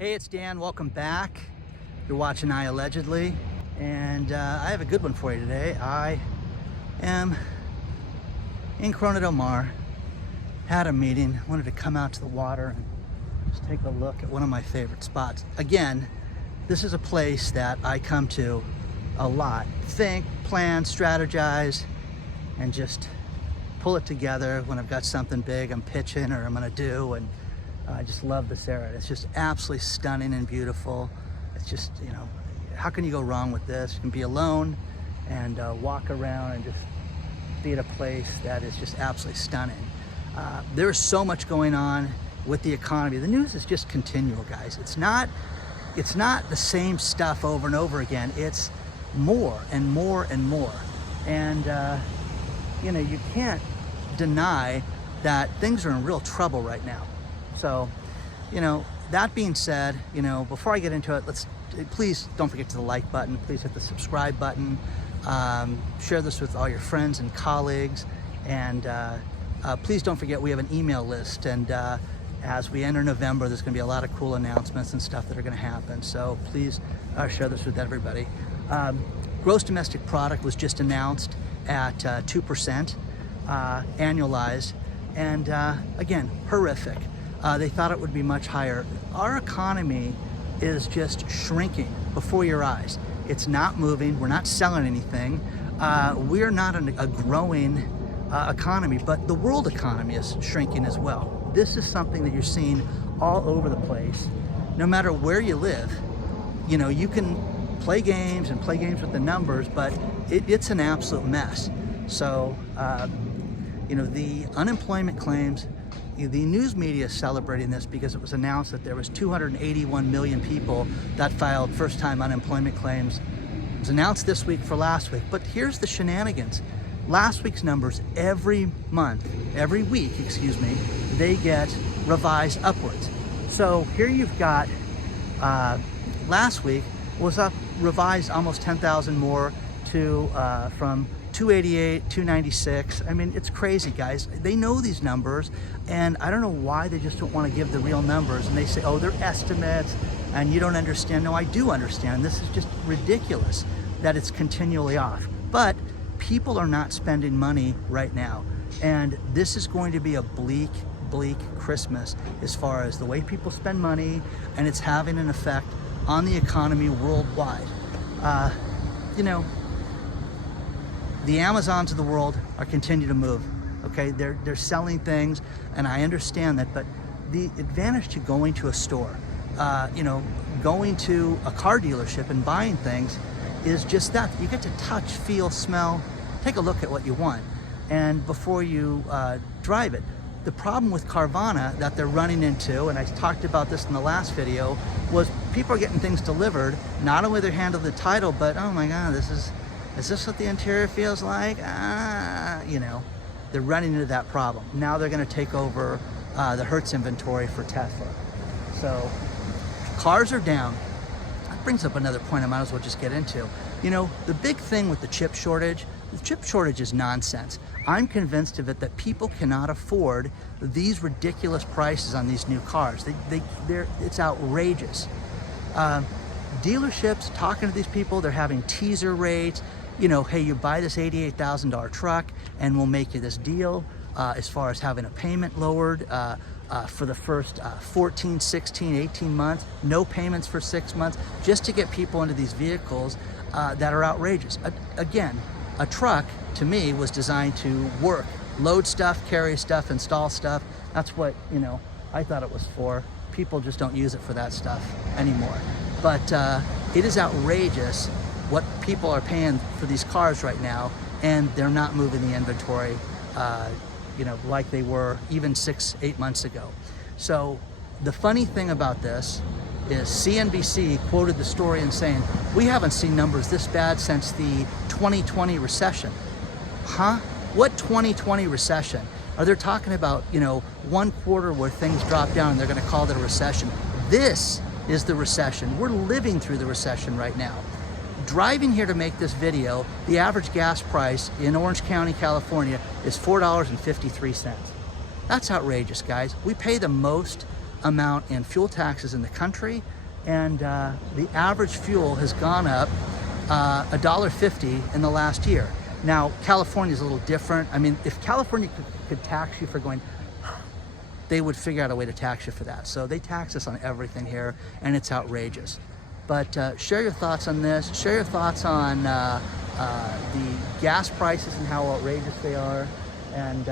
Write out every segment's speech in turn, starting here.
Hey, it's Dan. Welcome back. You're watching iAllegedly, and I have a good one for you today. I am in Corona Del Mar, had a meeting, wanted to come out to the water and just take a look at one of my favorite spots. Again, this is a place that I come to a lot. Think, plan, strategize, and just pull it together when I've got something big I'm pitching or I'm gonna do, and I just love this area. It's just absolutely stunning and beautiful. It's just, you know, how can you go wrong with this? You can be alone and walk around and just be at a place that is just absolutely stunning. There's so much going on with the economy. The news is just continual, guys. It's not the same stuff over and over again. It's more and more and more. And you know, you can't deny that things are in real trouble right now. So, you know, that being said, you know, before I get into it, please don't forget to the like button. Please hit the subscribe button. Share this with all your friends and colleagues. And please don't forget we have an email list. And as we enter November, there's going to be a lot of cool announcements and stuff that are going to happen. So please share this with everybody. Gross domestic product was just announced at 2% annualized. And again, horrific. They thought it would be much higher. Our economy is just shrinking before your eyes. It's not moving. We're not selling anything. We're not a growing economy, but the world economy is shrinking as well. This is something that you're seeing all over the place. No matter where you live, you know, you can play games with the numbers, but it's an absolute mess. So, you know, the unemployment claims, the news media is celebrating this because it was announced that there was 281 million people that filed first-time unemployment claims. It was announced this week for last week, but here's the shenanigans. Last week's numbers, every week, they get revised upwards. So here you've got, last week was revised almost 10,000 more to, from 288, 296. I mean, it's crazy, guys. They know these numbers, and I don't know why they just don't want to give the real numbers. And they say, oh, they're estimates, and you don't understand. No, I do understand. This is just ridiculous that it's continually off. But people are not spending money right now, and this is going to be a bleak Christmas as far as the way people spend money, and it's having an effect on the economy worldwide. You know, the Amazons of the world are continuing to move. Okay, they're selling things, and I understand that. But the advantage to going to a store, you know, going to a car dealership and buying things, is just that you get to touch, feel, smell, take a look at what you want, and before you drive it. The problem with Carvana that they're running into, and I talked about this in the last video, was people are getting things delivered. Not only they're handling the title, but oh my God, is this what the interior feels like? You know, they're running into that problem. Now they're going to take over the Hertz inventory for Tesla. So cars are down. That brings up another point I might as well just get into. You know, the big thing with the chip shortage is nonsense. I'm convinced of it that people cannot afford these ridiculous prices on these new cars. It's outrageous. Dealerships talking to these people, they're having teaser rates. You know, hey, you buy this $88,000 truck and we'll make you this deal as far as having a payment lowered for the first 14, 16, 18 months, no payments for 6 months, just to get people into these vehicles that are outrageous. Again, a truck, to me, was designed to work, load stuff, carry stuff, install stuff. That's what, you know, I thought it was for. People just don't use it for that stuff anymore. But it is outrageous what people are paying for these cars right now, and they're not moving the inventory, you know, like they were even 6-8 months ago. So the funny thing about this is CNBC quoted the story and saying, we haven't seen numbers this bad since the 2020 recession. Huh? What 2020 recession? Are they talking about, you know, one quarter where things drop down and they're going to call it a recession? This is the recession. We're living through the recession right now. Driving here to make this video, the average gas price in Orange County, California is $4.53. That's outrageous, guys. We pay the most amount in fuel taxes in the country, and the average fuel has gone up $1.50 in the last year. Now, California is a little different. I mean, if California could tax you for going, they would figure out a way to tax you for that. So they tax us on everything here, and it's outrageous. But share your thoughts on this. Share your thoughts on the gas prices and how outrageous they are. And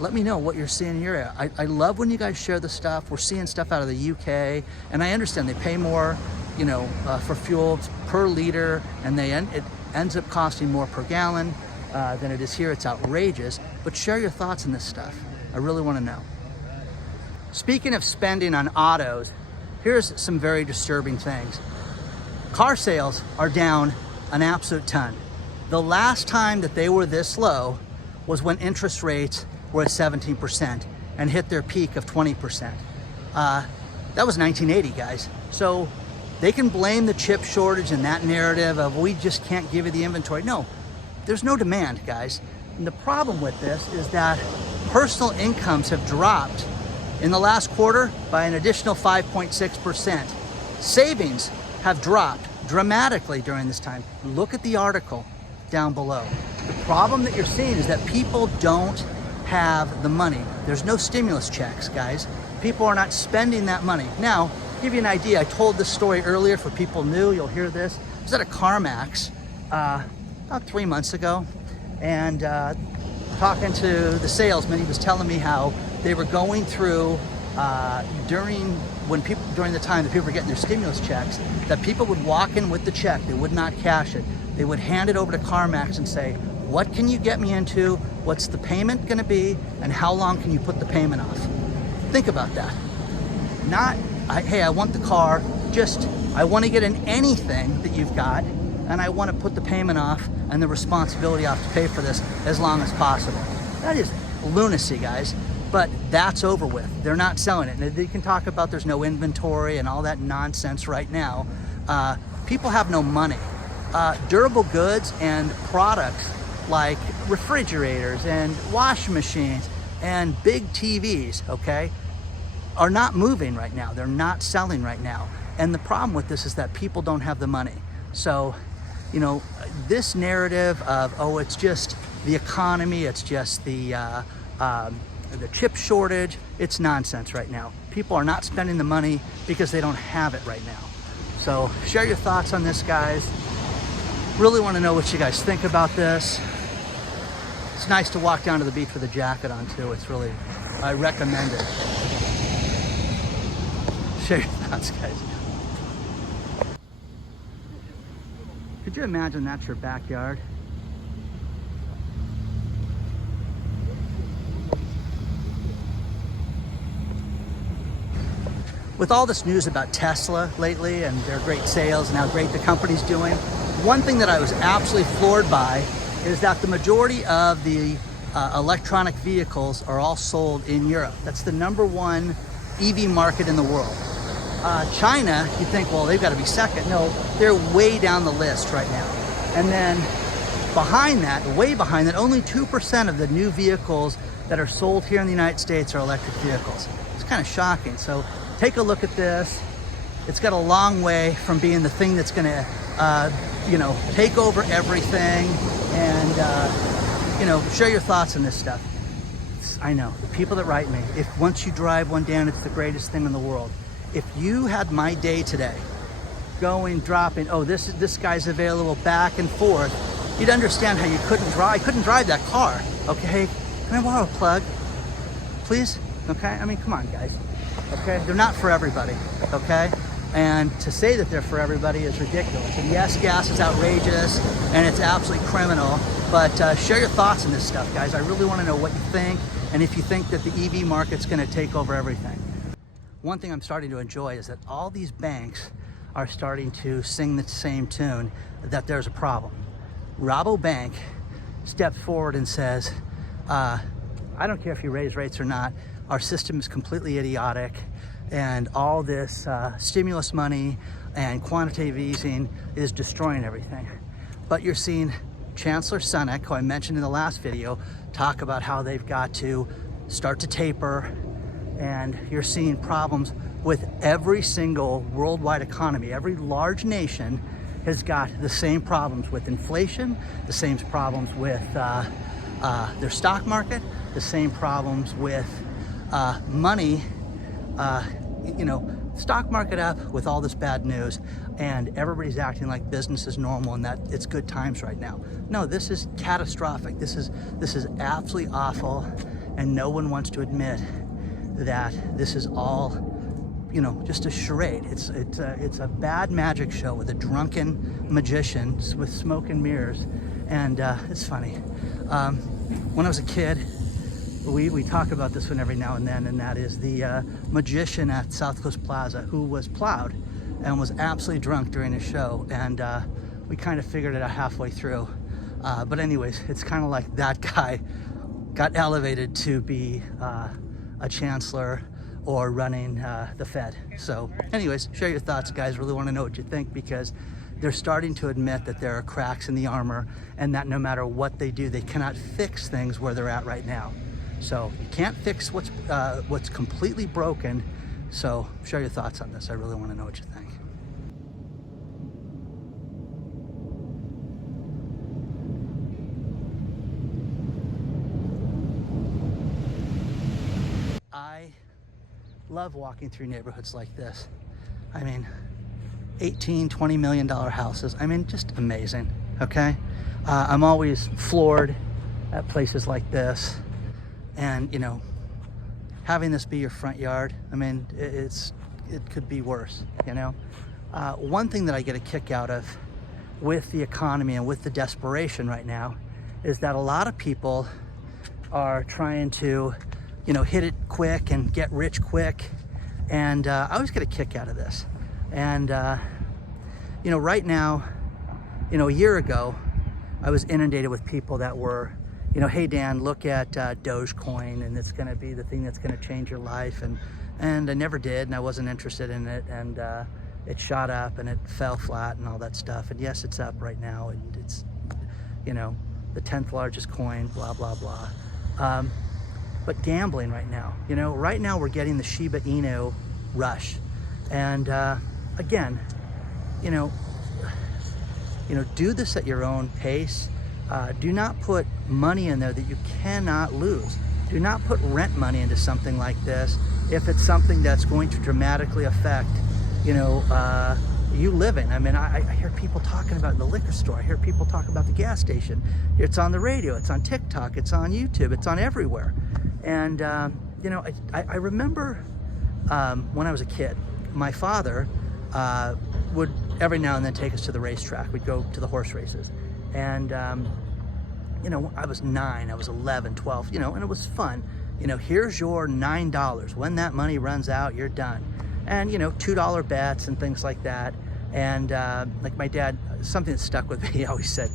let me know what you're seeing in your area. I love when you guys share the stuff. We're seeing stuff out of the UK, and I understand they pay more, you know, for fuel per liter, and it ends up costing more per gallon than it is here. It's outrageous. But share your thoughts on this stuff. I really want to know. Speaking of spending on autos, here's some very disturbing things. Car sales are down an absolute ton. The last time that they were this low was when interest rates were at 17% and hit their peak of 20%. That was 1980, guys. So they can blame the chip shortage and that narrative of we just can't give you the inventory. No, there's no demand, guys. And the problem with this is that personal incomes have dropped in the last quarter by an additional 5.6%. Savings have dropped dramatically during this time. Look at the article down below. The problem that you're seeing is that people don't have the money. There's no stimulus checks, guys. People are not spending that money. Now, to give you an idea, I told this story earlier for people new, you'll hear this. I was at a CarMax about 3 months ago, and talking to the salesman, he was telling me how they were going through during the time that people were getting their stimulus checks, that people would walk in with the check, they would not cash it. They would hand it over to CarMax and say, what can you get me into? What's the payment gonna be? And how long can you put the payment off? Think about that. Not, hey, I want the car, just, I wanna get in anything that you've got, and I wanna put the payment off and the responsibility off to pay for this as long as possible. That is lunacy, guys. But that's over with. They're not selling it. And they can talk about there's no inventory and all that nonsense right now. People have no money. Durable goods and products like refrigerators and washing machines and big TVs, okay, are not moving right now. They're not selling right now. And the problem with this is that people don't have the money. So, you know, this narrative of, oh, it's just the economy, it's just the chip shortage, it's nonsense right now. People are not spending the money because they don't have it right now. So share your thoughts on this, guys. Really want to know what you guys think about this. It's nice to walk down to the beach with a jacket on too. It's really, I recommend it. Share your thoughts, guys. Could you imagine that's your backyard? With all this news about Tesla lately and their great sales and how great the company's doing, one thing that I was absolutely floored by is that the majority of the electronic vehicles are all sold in Europe. That's the #1 EV market in the world. China, you think, well, they've got to be second. No, they're way down the list right now. And then behind that, way behind that, only 2% of the new vehicles that are sold here in the United States are electric vehicles. It's kind of shocking. So take a look at this. It's got a long way from being the thing that's going to, you know, take over everything. And, you know, share your thoughts on this stuff. I know, the people that write me, if once you drive one down, it's the greatest thing in the world. If you had my day today, going, dropping, oh, this guy's available back and forth, you'd understand how you couldn't drive. I couldn't drive that car, okay? Can I borrow a plug, please? Okay, I mean, come on, guys. Okay, they're not for everybody, okay? And to say that they're for everybody is ridiculous. And yes, gas is outrageous and it's absolutely criminal, but share your thoughts on this stuff, guys. I really want to know what you think and if you think that the EV market's going to take over everything. One thing I'm starting to enjoy is that all these banks are starting to sing the same tune, that there's a problem. Rabobank stepped forward and says, I don't care if you raise rates or not, our system is completely idiotic, and all this stimulus money and quantitative easing is destroying everything. But you're seeing Chancellor Sunak, who I mentioned in the last video, talk about how they've got to start to taper, And you're seeing problems with every single worldwide economy. Every large nation has got the same problems with inflation, the same problems with their stock market, the same problems with money, stock market up with all this bad news, and everybody's acting like business is normal and that it's good times right now. No, this is catastrophic. This is absolutely awful, and no one wants to admit that this is all, just a charade. It's a bad magic show with a drunken magician with smoke and mirrors, and it's funny. When I was a kid, we talk about this one every now and then, and that is the magician at South Coast Plaza who was plowed and was absolutely drunk during his show, and we kind of figured it out halfway through. But anyways, it's kind of like that guy got elevated to be a chancellor or running the Fed. So anyways, share your thoughts, guys. Really want to know what you think, because they're starting to admit that there are cracks in the armor and that no matter what they do, they cannot fix things where they're at right now. So you can't fix what's completely broken. So share your thoughts on this. I really want to know what you think. I love walking through neighborhoods like this. I mean, $18, $20 million houses. I mean, just amazing, okay? I'm always floored at places like this. And, having this be your front yard, I mean, it could be worse, One thing that I get a kick out of with the economy and with the desperation right now is that a lot of people are trying to, hit it quick and get rich quick. And I always get a kick out of this. And, right now, a year ago, I was inundated with people that were, hey Dan, look at Dogecoin, and it's going to be the thing that's going to change your life. And I never did, and I wasn't interested in it. And it shot up and it fell flat and all that stuff. And yes, it's up right now, and it's, the 10th largest coin, blah, blah, blah. But gambling right now, right now we're getting the Shiba Inu rush. And again, do this at your own pace. Do not put money in there that you cannot lose. Do not put rent money into something like this if it's something that's going to dramatically affect, you living. I mean, I hear people talking about it in the liquor store. I hear people talk about the gas station. It's on the radio. It's on TikTok. It's on YouTube. It's on everywhere. And, I remember when I was a kid, my father would every now and then take us to the racetrack. We'd go to the horse races. And, I was 9, I was 11, 12, and it was fun. Here's your $9. When that money runs out, you're done. And, $2 bets and things like that. And like my dad, something that stuck with me, he always said,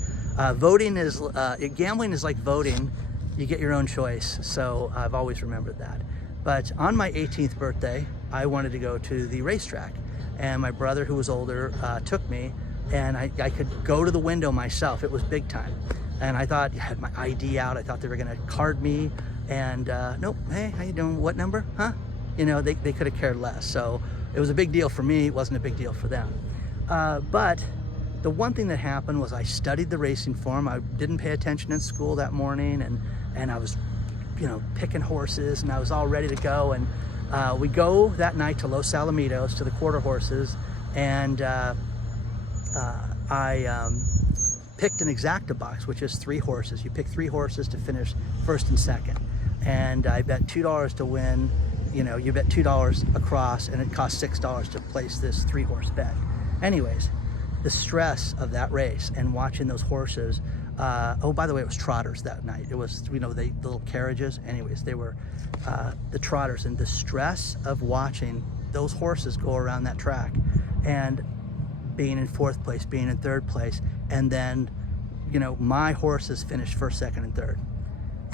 gambling is like voting. You get your own choice. So I've always remembered that. But on my 18th birthday, I wanted to go to the racetrack. And my brother, who was older, took me. And I could go to the window myself. It was big time. And I thought, I had my ID out. I thought they were going to card me. And nope, hey, how you doing? What number? Huh? They could have cared less. So it was a big deal for me. It wasn't a big deal for them. But the one thing that happened was I studied the racing form. I didn't pay attention in school that morning. And I was, picking horses, and I was all ready to go. And we go that night to Los Alamitos, to the quarter horses. And I picked an exacta box, which is 3 horses. You pick 3 horses to finish first and second. And I bet $2 to win. You bet $2 across, and it costs $6 to place this 3-horse bet. Anyways, the stress of that race and watching those horses. Oh, by the way, it was trotters that night. It was, the little carriages. Anyways, they were the trotters, and the stress of watching those horses go around that track and being in 4th place, being in 3rd place, and then, my horses finished 1st, 2nd, and 3rd,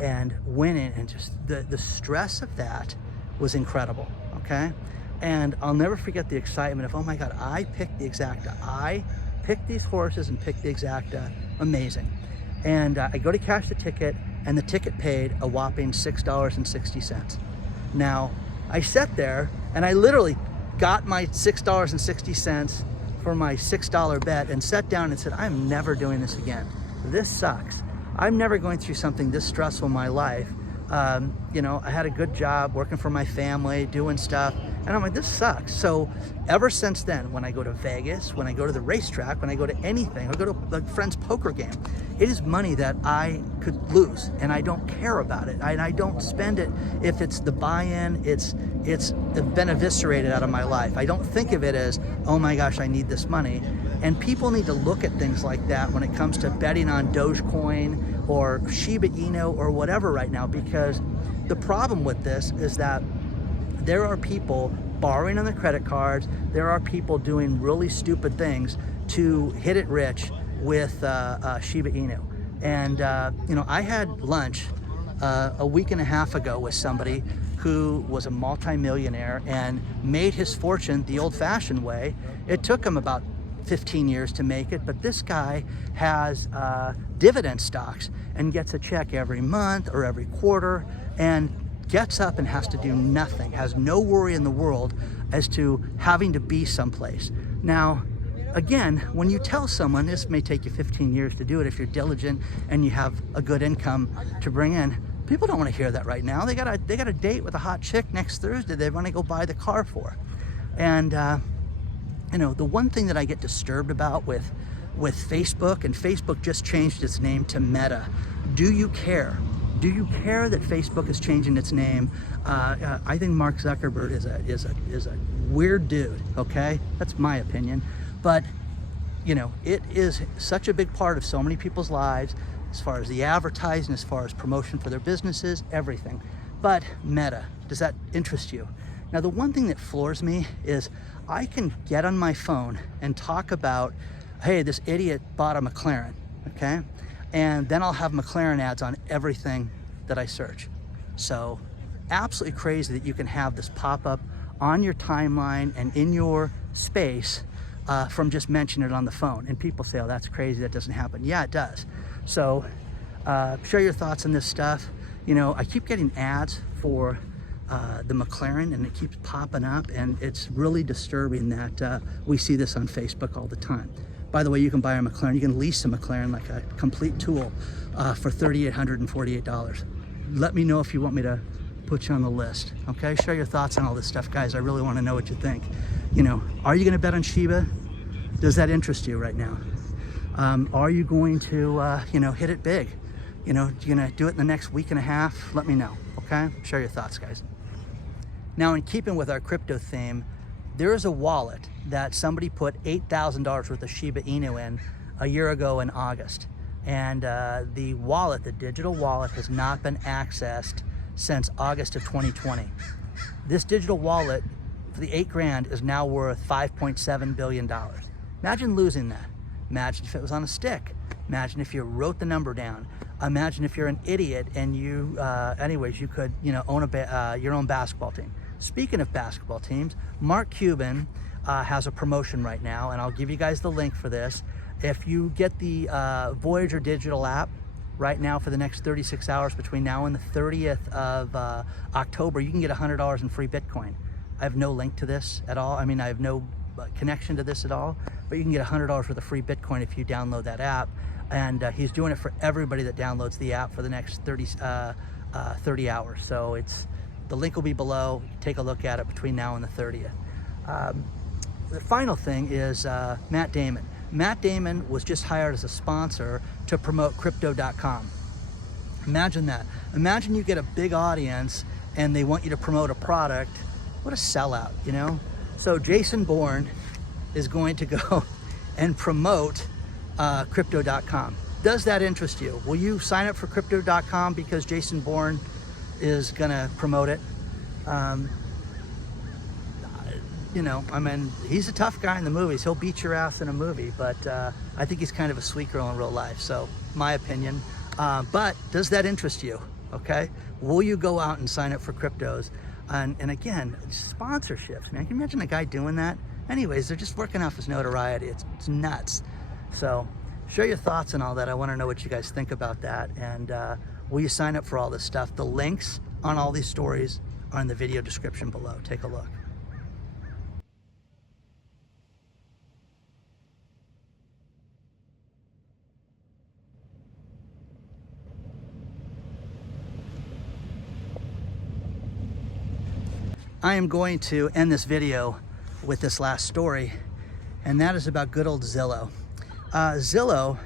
and winning, and just the stress of that was incredible, okay? And I'll never forget the excitement of, oh my God, I picked the exacta. I picked these horses and picked the exacta. Amazing. And I go to cash the ticket, and the ticket paid a whopping $6.60. Now, I sat there and I literally got my $6.60 for my $6 bet and sat down and said, I'm never doing this again. This sucks. I'm never going through something this stressful in my life. You know, I had a good job working for my family, doing stuff, and I'm like, this sucks. So ever since then, when I go to Vegas, when I go to the racetrack, when I go to anything, I go to a friend's poker game, it is money that I could lose, and I don't care about it. I don't spend it. If it's the buy-in, it's been eviscerated out of my life. I don't think of it as, oh my gosh, I need this money. And people need to look at things like that when it comes to betting on Dogecoin or Shiba Inu or whatever right now, because the problem with this is that there are people borrowing on their credit cards. There are people doing really stupid things to hit it rich with Shiba Inu. And you know, I had lunch a week and a half ago with somebody who was a multimillionaire and made his fortune the old-fashioned way. It took him about 15 years to make it, but this guy has dividend stocks and gets a check every month or every quarter and gets up and has to do nothing, has no worry in the world as to having to be someplace. Now, again, when you tell someone this may take you 15 years to do it if you're diligent and you have a good income to bring in, people don't want to hear that right now. They got a date with a hot chick next Thursday they want to go buy the car for. And you know, the one thing that I get disturbed about with Facebook, and Facebook just changed its name to Meta. Do you care? Do you care that Facebook is changing its name? I think Mark Zuckerberg is a weird dude. Okay, that's my opinion. But you know, it is such a big part of so many people's lives, as far as the advertising, as far as promotion for their businesses, everything. But Meta, does that interest you? Now, the one thing that floors me is I can get on my phone and talk about, hey, this idiot bought a McLaren, okay? And then I'll have McLaren ads on everything that I search. So absolutely crazy that you can have this pop up on your timeline and in your space from just mentioning it on the phone. And people say, oh, that's crazy, that doesn't happen. Yeah, it does. So share your thoughts on this stuff. You know, I keep getting ads for the McLaren, and it keeps popping up, and it's really disturbing that we see this on Facebook all the time. By the way, you can buy a McLaren, you can lease a McLaren like a complete tool for $3,848. Let me know if you want me to put you on the list, okay? Share your thoughts on all this stuff, guys. I really want to know what you think. You know, are you going to bet on Shiba? Does that interest you right now? Are you going to, you know, hit it big? You know, you're going to do it in the next week and a half? Let me know, okay? Share your thoughts, guys. Now, in keeping with our crypto theme, there is a wallet that somebody put $8,000 worth of Shiba Inu in a year ago in August. And the wallet, the digital wallet, has not been accessed since August of 2020. This digital wallet for the $8,000 is now worth $5.7 billion. Imagine losing that. Imagine if it was on a stick. Imagine if you wrote the number down. Imagine if you're an idiot and you, anyways, you could, you know, own your own basketball team. Speaking of basketball teams, Mark Cuban has a promotion right now, and I'll give you guys the link for this. If you get the Voyager digital app right now for the next 36 hours between now and the 30th of October, you can get $100 in free Bitcoin. I have no link to this at all. I mean, I have no connection to this at all, but you can get $100 worth of free Bitcoin if you download that app. And he's doing it for everybody that downloads the app for the next 30 hours. So the link will be below. Take a look at it between now and the 30th. The final thing is Matt Damon. Matt Damon was just hired as a sponsor to promote Crypto.com. Imagine that. Imagine you get a big audience and they want you to promote a product. What a sellout, you know? So Jason Bourne is going to go and promote Crypto.com. Does that interest you? Will you sign up for Crypto.com because Jason Bourne is gonna promote it? You know, I mean, he's a tough guy in the movies. He'll beat your ass in a movie, but I think he's kind of a sweet girl in real life. So, my opinion. But does that interest you? Okay, will you go out and sign up for cryptos? And again, sponsorships, man. Can you imagine a guy doing that? Anyways, they're just working off his notoriety. It's nuts. So share your thoughts and all that. I want to know what you guys think about that. And will you sign up for all this stuff? The links on all these stories are in the video description below. Take a look. I am going to end this video with this last story, and that is about good old Zillow. Zillow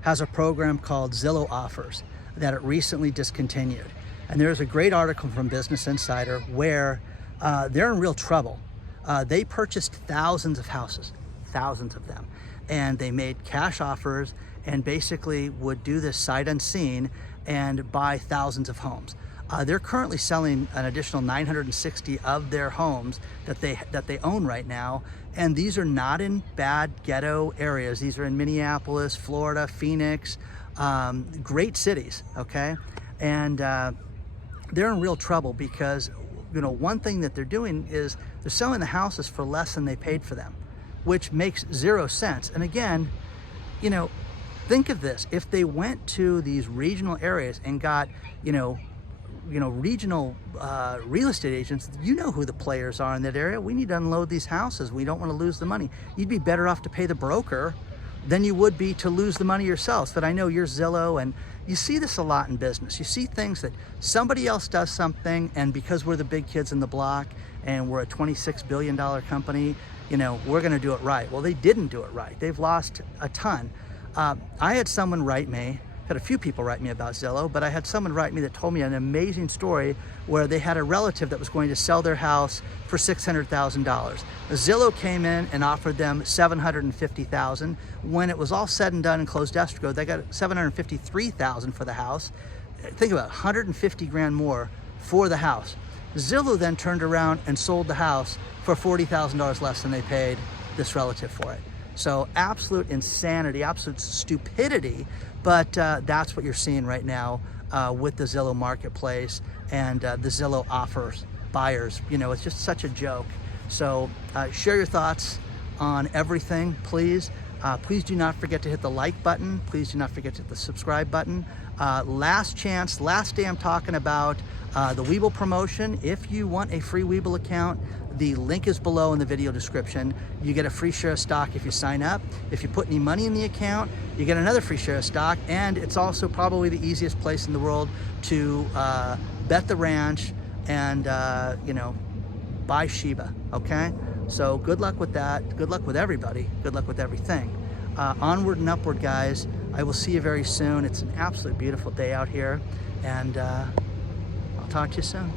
has a program called Zillow Offers that it recently discontinued. And there's a great article from Business Insider where they're in real trouble. They purchased thousands of houses, thousands of them, and they made cash offers and basically would do this sight unseen and buy thousands of homes. They're currently selling an additional 960 of their homes that they own right now, and these are not in bad ghetto areas. These are in Minneapolis, Florida, Phoenix, great cities, okay? And they're in real trouble because, you know, one thing that they're doing is they're selling the houses for less than they paid for them, which makes zero sense. And again, you know, think of this: if they went to these regional areas and got, regional real estate agents, you know who the players are in that area. We need to unload these houses. We don't want to lose the money. You'd be better off to pay the broker than you would be to lose the money yourself. But I know you're Zillow, and you see this a lot in business. You see things that somebody else does something, and because we're the big kids in the block and we're a $26 billion company, you know, we're going to do it right. Well, they didn't do it right. They've lost a ton. I had someone write me, had a few people write me about Zillow, but I had someone write me that told me an amazing story where they had a relative that was going to sell their house for $600,000. Zillow came in and offered them $750,000. When it was all said and done and closed escrow, they got $753,000 for the house. Think about it, 150 grand more for the house. Zillow then turned around and sold the house for $40,000 less than they paid this relative for it. So absolute insanity, absolute stupidity, but that's what you're seeing right now with the Zillow marketplace and the Zillow offers buyers. You know, it's just such a joke. So share your thoughts on everything, please. Please do not forget to hit the like button. Please do not forget to hit the subscribe button. Last chance, last day I'm talking about the Webull promotion. If you want a free Webull account, the link is below in the video description. You get a free share of stock if you sign up. If you put any money in the account, you get another free share of stock, and it's also probably the easiest place in the world to bet the ranch and buy Shiba, okay? So good luck with that. Good luck with everybody. Good luck with everything. Onward and upward, guys. I will see you very soon. It's an absolute beautiful day out here, and I'll talk to you soon.